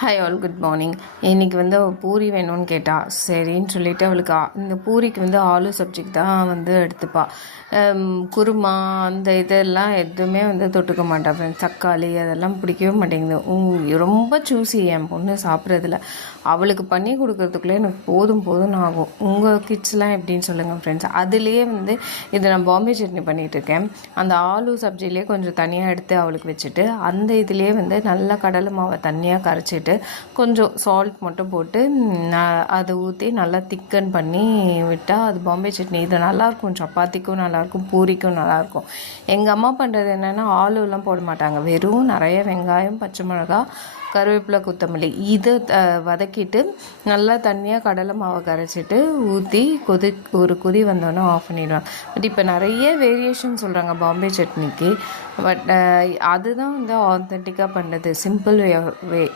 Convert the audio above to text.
Hi all, good morning. இன்றைக்கி வந்து அவள் பூரி வேணும்னு கேட்டாள். சரின்னு சொல்லிவிட்டு அவளுக்கு இந்த பூரிக்கு வந்து ஆலு சப்ஜிக்கு தான் வந்து எடுத்துப்பாள். குருமா அந்த இதெல்லாம் எதுவுமே வந்து தொட்டுக்க மாட்டாள் ஃப்ரெண்ட்ஸ். தக்காளி அதெல்லாம் பிடிக்கவே மாட்டேங்குது. ரொம்ப சூஸி என் பொண்ணு சாப்பிட்றதுல. அவளுக்கு பண்ணி கொடுக்கறதுக்குள்ளே எனக்கு போதும்னு ஆகும். உங்கள் கிட்ஸ்லாம் எப்படின்னு சொல்லுங்கள் ஃப்ரெண்ட்ஸ். அதுலேயே வந்து இதை நான் பாம்பே சட்னி பண்ணிகிட்ருக்கேன். அந்த ஆலு சப்ஜிலேயே கொஞ்சம் தனியாக எடுத்து அவளுக்கு வச்சுட்டு, அந்த இதுலேயே வந்து நல்லா கடலை மாவை தண்ணியாக கரைச்சிட்டு கொஞ்சம் சால்ட் மட்டும் போட்டு அதை ஊற்றி நல்லா திக்கன் பண்ணி விட்டால் அது பாம்பே சட்னி. இது நல்லாயிருக்கும், சப்பாத்திக்கும் நல்லாயிருக்கும், பூரிக்கும் நல்லாயிருக்கும். எங்கள் அம்மா பண்ணுறது என்னென்னா ஆலுலாம் போட மாட்டாங்க. வெறும் நிறைய வெங்காயம், பச்சை மிளகா, கருவேப்பிலை, கொத்தமல்லி இதை வதக்கிட்டு நல்லா தண்ணியாக கடலை மாவை கரைச்சிட்டு ஊற்றி ஒரு கொதி வந்தோன்னே ஆஃப் பண்ணிடுவாங்க. பட் இப்போ நிறைய வேரியேஷன் சொல்கிறாங்க பாம்பே சட்னிக்கு. பட் அதுதான் வந்து ஆத்தென்டிக்காக பண்ணுறது, சிம்பிள் வே.